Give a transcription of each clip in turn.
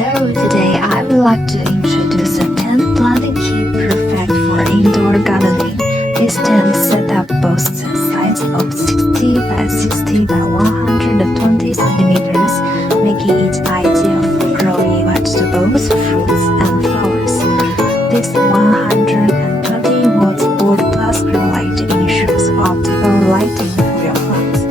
Hello, today I would like to introduce a tent planting kit perfect for indoor gardening. This tent setup boasts a size of 60 by 60 by 120 centimeters, making it ideal for growing vegetables, fruits, and flowers. This 120 watts board plus grow light ensures optimal lighting for your plants.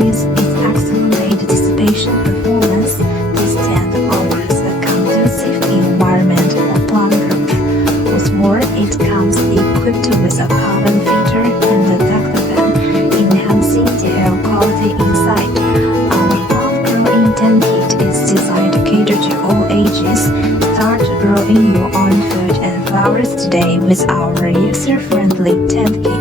With its excellent heat dissipation performance, this tent offers a conducive environment for plant growth. What's more, it comes equipped with a carbon filter and a duct fan, enhancing the air quality inside. Our plant growing tent kit is designed to cater to all ages. Start growing your own food and flowers today with our user-friendly tent kit.